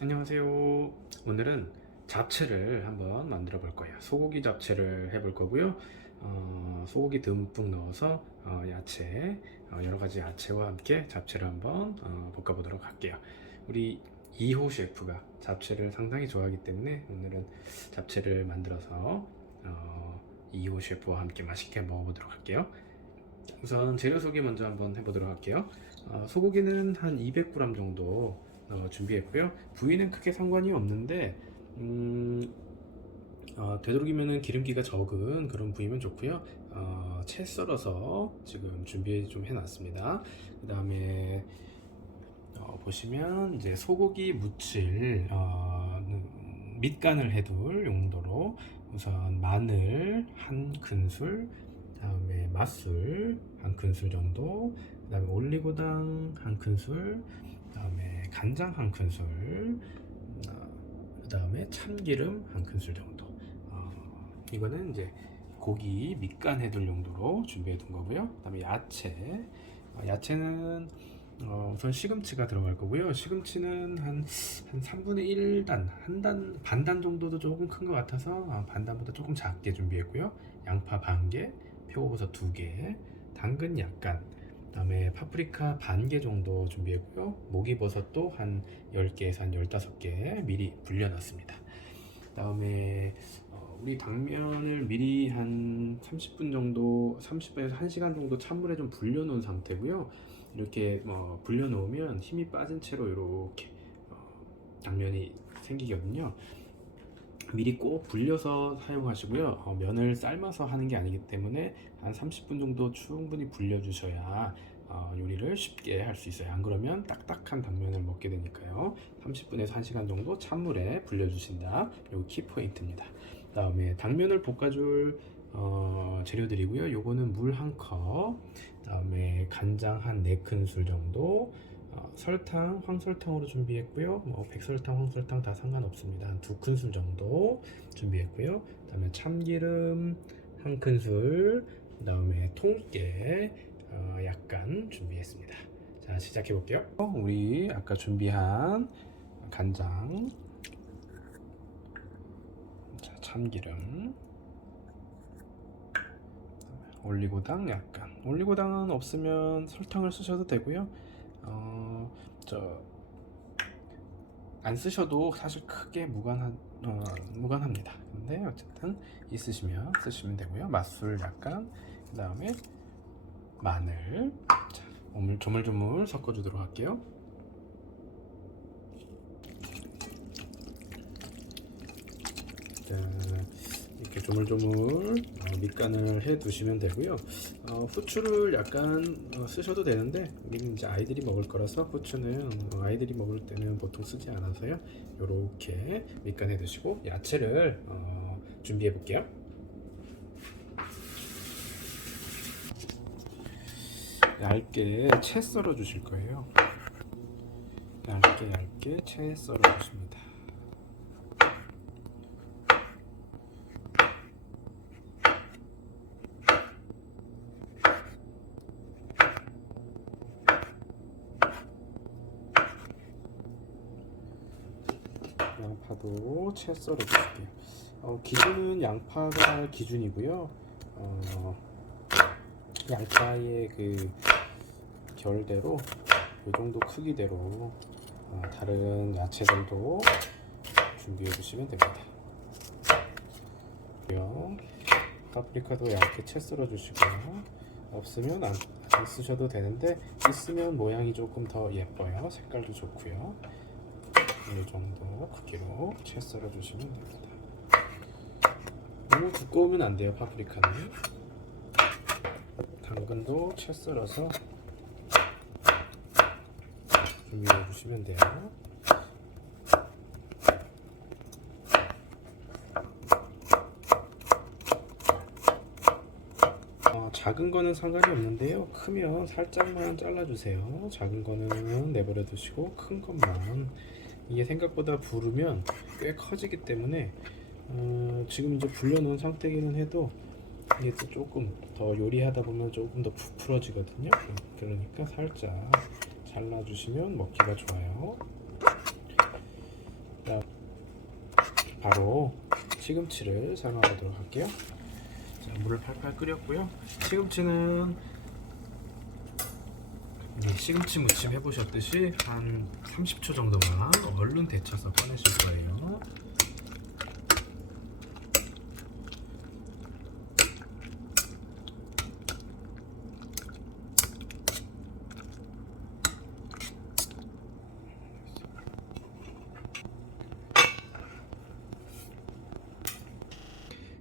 안녕하세요. 오늘은 잡채를 한번 만들어 볼 거예요. 소고기 잡채를 해볼 거고요. 소고기 듬뿍 넣어서 야채, 여러 가지 야채와 함께 잡채를 한번 볶아 보도록 할게요. 우리 이호 셰프가 잡채를 상당히 좋아하기 때문에 오늘은 잡채를 만들어서 이호 셰프와 함께 맛있게 먹어보도록 할게요. 우선 재료 소개 먼저 한번 해보도록 할게요. 소고기는 한 200g 정도 준비했고요. 부위는 크게 상관이 없는데 되도록이면 기름기가 적은 그런 부위면 좋고요. 채 썰어서 지금 준비 좀 해놨습니다. 그 다음에 보시면 이제 소고기 무칠 밑간을 해둘 용도로 우선 마늘 한 큰술, 다음에 맛술 한 큰술 정도, 그 다음에 올리고당 한 큰술, 그 다음에 간장 한 큰술, 그 다음에 참기름 한 큰술 정도. 이거는 이제 고기 밑간 해둘 용도로 준비해 둔 거고요. 그 다음에 야채, 야채는 우선 시금치가 들어갈 거고요. 시금치는 한 3분의 1단, 반단 정도도 조금 큰 것 같아서 반단보다 조금 작게 준비했고요. 양파 반 개, 표고버섯 2개, 당근 약간, 그 다음에 파프리카 반 개 정도 준비했고요. 목이버섯도 한 10개에서 한 15개 미리 불려놨습니다. 그 다음에 우리 당면을 미리 한 30분 정도, 30분에서 1시간 정도 찬물에 좀 불려놓은 상태고요. 이렇게 불려놓으면 힘이 빠진 채로 이렇게 당면이 생기거든요. 미리 꼭 불려서 사용하시고요. 면을 삶아서 하는 게 아니기 때문에 한 30분 정도 충분히 불려주셔야 요리를 쉽게 할 수 있어요. 안 그러면 딱딱한 당면을 먹게 되니까요. 30분에서 1시간 정도 찬물에 불려주신다. 요거 키포인트입니다. 그 다음에 당면을 볶아줄 재료들이고요. 요거는 물 1컵, 그 다음에 간장 한 4큰술 정도, 설탕, 황설탕으로 준비했고요. 백설탕, 황설탕 다 상관없습니다. 한 2큰술 정도 준비했고요. 그 다음에 참기름 한 큰술, 그 다음에 통깨 약간 준비했습니다. 자, 시작해 볼게요. 우리 아까 준비한 간장, 자, 참기름, 올리고당 약간. 올리고당은 없으면 설탕을 쓰셔도 되고요. 안 쓰셔도 사실 크게 무관합니다. 근데 어쨌든 있으시면 쓰시면 되고요. 맛술 약간, 그 다음에 마늘, 자, 조물조물 섞어주도록 할게요. 이렇게 조물조물 밑간을 해 두시면 되고요. 후추를 약간 쓰셔도 되는데 우리는 이제 아이들이 먹을 거라서 후추는 아이들이 먹을 때는 보통 쓰지 않아서요. 요렇게 밑간 해 두시고 야채를 준비해 볼게요. 얇게 채 썰어 주실 거예요. 얇게 채 썰어 주십니다. 양파도 채 썰어 줄게요. 기준은 양파가 기준이고요. 양파의 그 결대로 이 정도 크기대로 다른 야채들도 준비해 주시면 됩니다. 파프리카도 얇게 채 썰어 주시고요. 없으면 안 쓰셔도 되는데 있으면 모양이 조금 더 예뻐요. 색깔도 좋고요. 이 정도 크기로 채 썰어 주시면 됩니다. 너무 두꺼우면 안 돼요. 파프리카는. 당근도 채 썰어서 준비해 주시면 돼요. 작은 거는 상관이 없는데요. 크면 살짝만 잘라주세요. 작은 거는 내버려 두시고 큰 것만. 이게 생각보다 부르면 꽤 커지기 때문에 지금 이제 불려놓은 상태기는 해도 이게 또 조금 더 요리하다 보면 조금 더 부풀어지거든요. 그러니까 살짝 잘라주시면 먹기가 좋아요. 바로 시금치를 삶아보도록 할게요. 자, 물을 팔팔 끓였고요. 시금치는 시금치 무침 해보셨듯이 한 30초 정도만 얼른 데쳐서 꺼내실 거예요.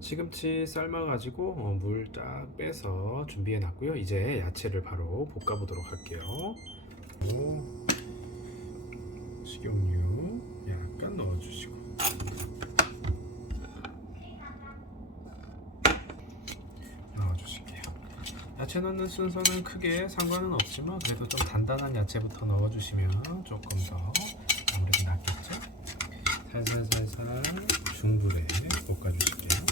시금치 삶아가지고 물 쫙 빼서 준비해 놨고요. 이제 야채를 바로 볶아 보도록 할게요. 식용유 약간 넣어주시고 넣어주실게요. 야채 넣는 순서는 크게 상관은 없지만 그래도 좀 단단한 야채부터 넣어주시면 조금 더 아무래도 낫겠죠. 살살살살 중불에 볶아주실게요.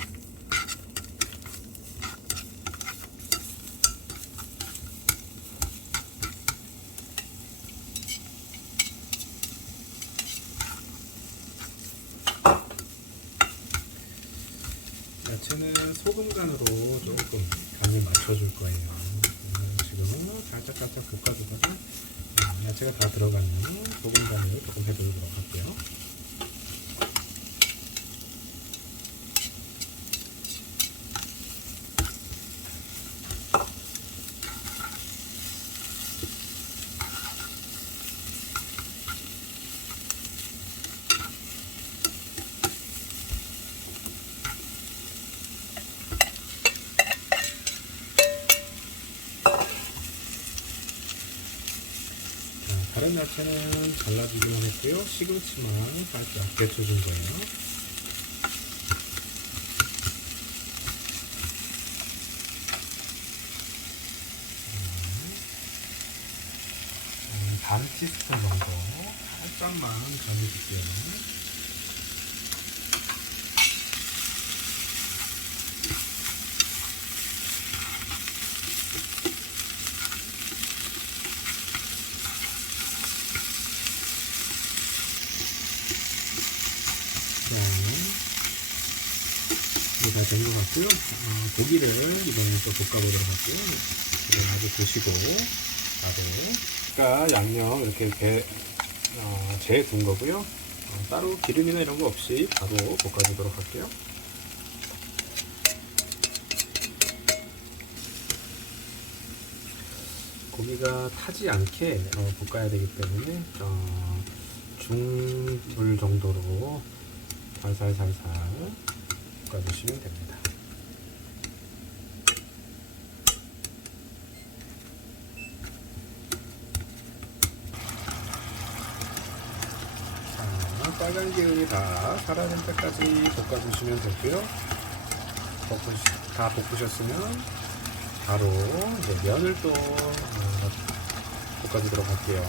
야채는 소금 간으로 조금 간을 맞춰줄 거예요. 지금은 살짝 볶아주다가 야채가 다 들어가는 소금 간을 조금 해보도록 할게요. 다른 야채는 잘라주기만 했고요. 시금치만 살짝 데쳐준 거예요. 반 티스푼 정도 살짝만 간해줄게요. 이게 다 된 것 같고요. 고기를 이번에 또 볶아보도록 할게요. 이거 아주 드시고 바로 아까 양념 이렇게 재둔 거고요. 따로 기름이나 이런 거 없이 바로 볶아주도록 할게요. 고기가 타지 않게 볶아야 되기 때문에 중불 정도로 살살살살 볶아주시면 됩니다. 자, 빨간 기운이 다 사라질 때까지 볶아주시면 되고요. 다 볶으셨으면 바로 이제 면을 또 볶아주도록 할게요.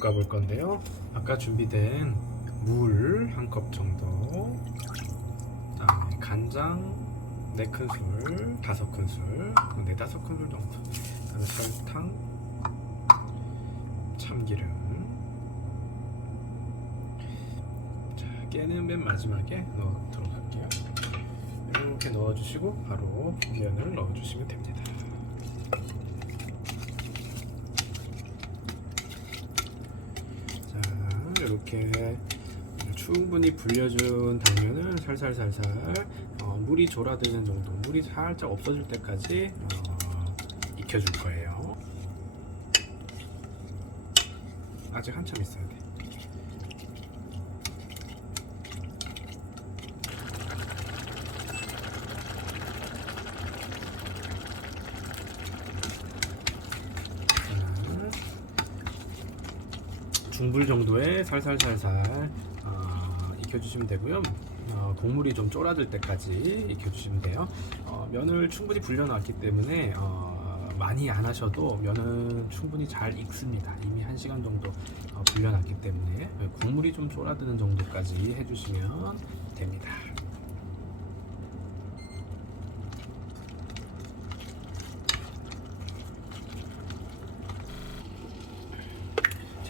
볶아볼 건데요. 아까 준비된 물 한 컵 정도, 그다음에 간장 4큰술, 5큰술, 4~5큰술 정도, 그다음에 설탕, 참기름, 자, 깨는 맨 마지막에 넣도록 할게요. 이렇게 넣어주시고 바로 면을 넣어주시면 됩니다. 이렇게 충분히 불려준 당면을 살살살살 물이 졸아드는 정도, 물이 살짝 없어질 때까지 익혀줄 거예요. 아직 한참 있어야 돼. 중불 정도에 살살살살 익혀주시면 되고요. 국물이 좀 쫄아들 때까지 익혀주시면 돼요. 면을 충분히 불려놨기 때문에 많이 안 하셔도 면은 충분히 잘 익습니다. 이미 1시간 정도 불려놨기 때문에 국물이 좀 쫄아드는 정도까지 해주시면 됩니다.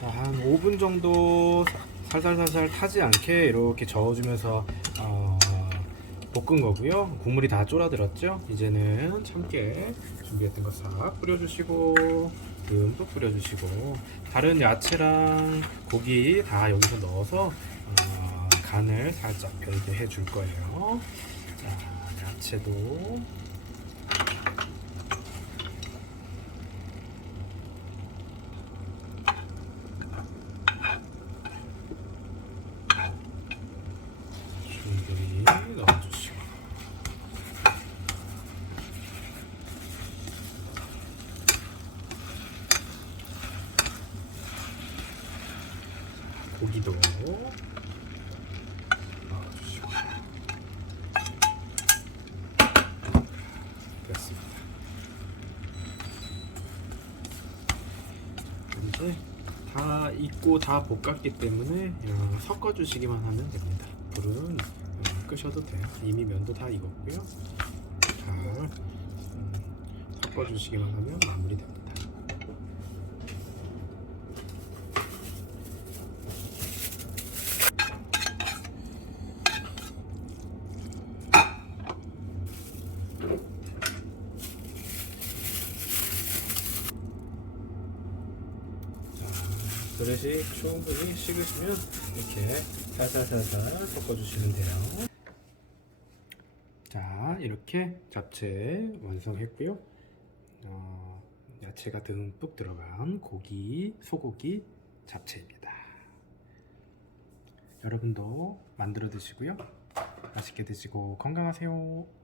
자, 한 5분 정도 살살살살 타지 않게 이렇게 저어주면서 볶은 거고요. 국물이 다 쫄아들었죠? 이제는 참깨 준비했던 거 싹 뿌려주시고 듬뿍 뿌려주시고 다른 야채랑 고기 다 여기서 넣어서 간을 살짝 별게 해줄 거예요. 자, 야채도 충분히 넣어주시고 고기도 넣어주시고 됐습니다. 이제 다 익고 다 볶았기 때문에 섞어주시기만 하면 됩니다. 불은 끄셔도 돼요. 이미 면도 다 익었고요. 잘 섞어주시기만 하면 마무리됩니다. 그릇이 충분히 식으시면 이렇게 살살살살 섞어주시면 돼요. 자, 이렇게 잡채 완성했고요. 야채가 듬뿍 들어간 고기, 소고기 잡채입니다. 여러분도 만들어 드시고요. 맛있게 드시고 건강하세요.